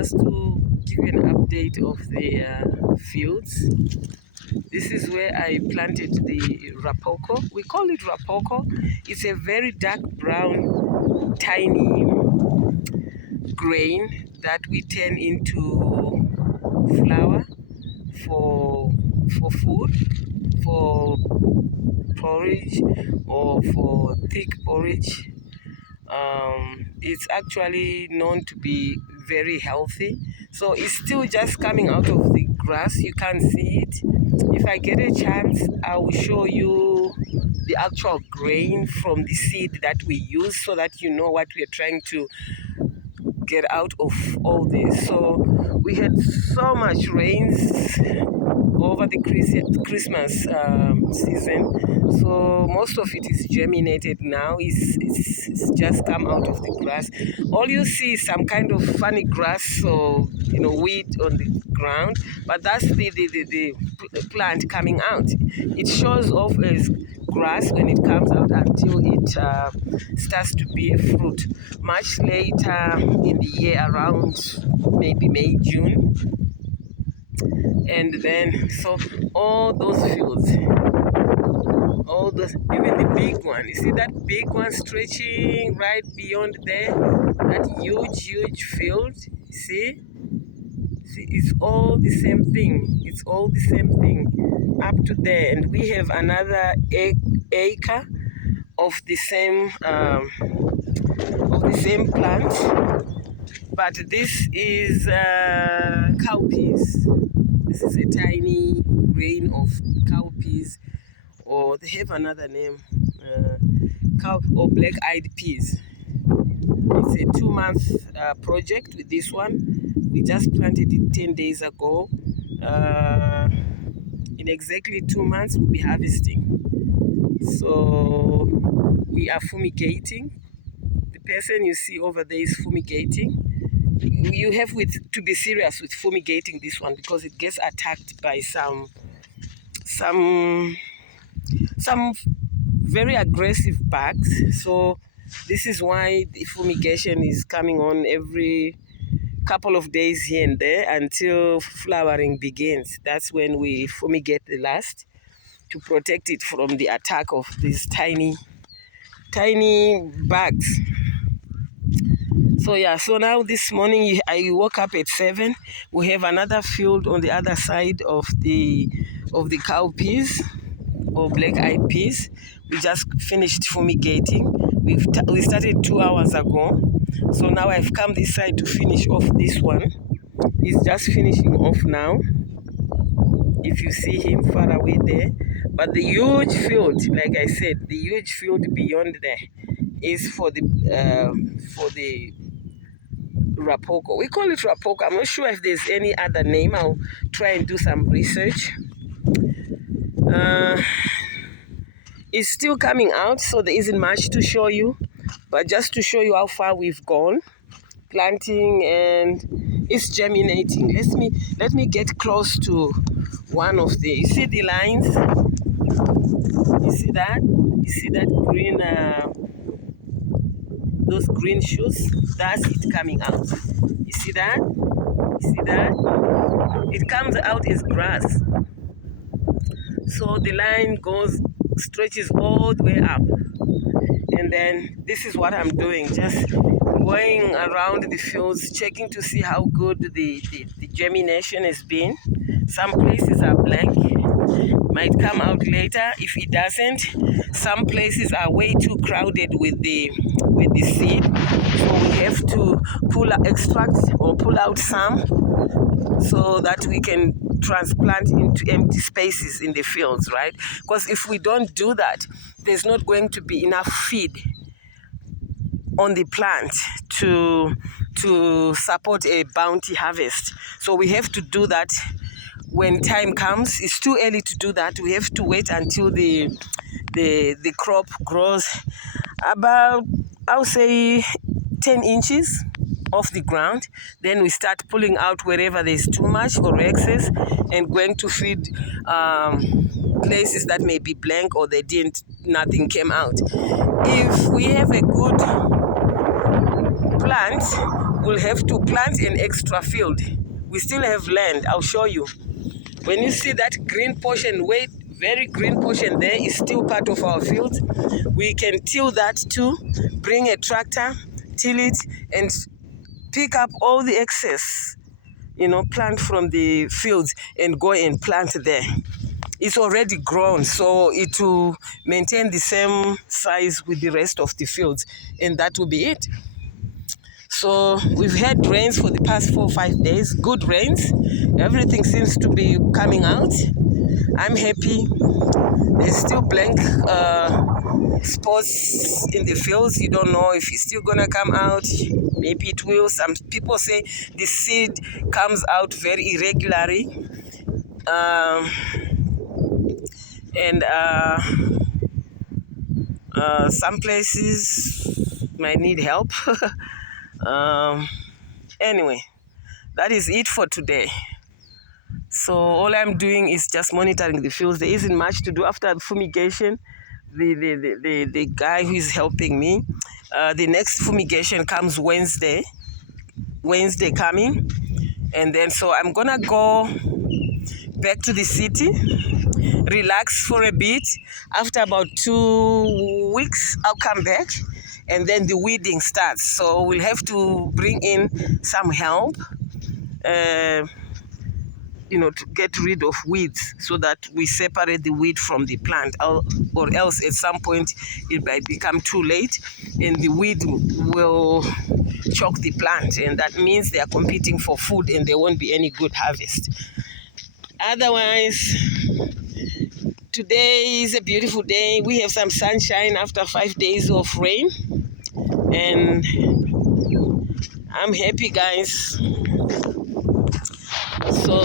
just to give you an update of the fields. This is where I planted the rapoko. We call it rapoko. It's a very dark brown, tiny grain that we turn into flour for food, for porridge or for thick porridge. It's actually known to be very healthy. So it's still just coming out of the grass. You can't see it. If I get a chance, I will show you the actual grain from the seed that we use so that you know what we are trying to get out of all this. So we had so much rains over the Christmas season, so most of it is germinated now. It's just come out of the grass. All you see is some kind of funny grass or weed on the ground, but that's the plant coming out. It shows off as grass when it comes out until it starts to be a fruit much later in the year, around maybe May, June. And then, so all those fields, all those, even the big one, you see that big one stretching right beyond there, that huge field, see, it's all the same thing. It's all the same thing up to there. And we have another acre of the same plant, but this is cowpeas. This is a tiny grain of cowpeas, or they have another name, cow or black-eyed peas. It's a 2-month project with this one. We just planted it 10 days ago. In exactly 2 months, we'll be harvesting. So we are fumigating. The person you see over there is fumigating. You have to be serious with fumigating this one because it gets attacked by some very aggressive bugs. So this is why the fumigation is coming on every couple of days here and there until flowering begins. That's when we fumigate the last to protect it from the attack of these tiny bugs. So yeah, so now this morning I woke up at 7. We have another field on the other side of the cowpeas or black-eyed peas. We just finished fumigating. We started 2 hours ago. So now I've come this side to finish off this one. He's just finishing off now. If you see him far away there. But the huge field, like I said, the huge field beyond there is for the rapoko. We call it rapoko. I'm not sure if there's any other name. I'll try and do some research. It's still coming out, so there isn't much to show you, but just to show you how far we've gone planting, and it's germinating. Let me get close to one of the, you see the lines, you see that green, those green shoots, that's it coming out. You see that? It comes out as grass. So the line stretches all the way up. And then this is what I'm doing, just going around the fields, checking to see how good the germination has been. Some places are blank, might come out later. If it doesn't, some places are way too crowded with the seed, so we have to extract or pull out some so that we can transplant into empty spaces in the fields, right? Because if we don't do that, there's not going to be enough feed on the plant to support a bounty harvest. So we have to do that when time comes. It's too early to do that. We have to wait until the crop grows about, I would say, 10 inches off the ground. Then we start pulling out wherever there's too much or excess and going to feed places that may be blank or nothing came out. If we have a good plant, we'll have to plant an extra field. We still have land. I'll show you. When you see that green portion, very green portion there is still part of our field. We can till that too, bring a tractor, till it, and pick up all the excess, plant from the fields and go and plant there. It's already grown, so it will maintain the same size with the rest of the fields, and that will be it. So we've had rains for the past 4 or 5 days, good rains. Everything seems to be coming out. I'm happy. There's still blank spots in the fields. You don't know if it's still gonna come out. Maybe it will. Some people say the seed comes out very irregularly. And some places might need help. Anyway, that is it for today. So all I'm doing is just monitoring the fields. There isn't much to do after the fumigation. The guy who is helping me, the next fumigation comes Wednesday coming. And then so I'm gonna go back to the city, relax for a bit. After about 2 weeks, I'll come back, and then the weeding starts. So we'll have to bring in some help, to get rid of weeds so that we separate the weed from the plant, or else at some point it might become too late and the weed will choke the plant, and that means they are competing for food and there won't be any good harvest. Otherwise, today is a beautiful day. We have some sunshine after 5 days of rain, and I'm happy, guys. So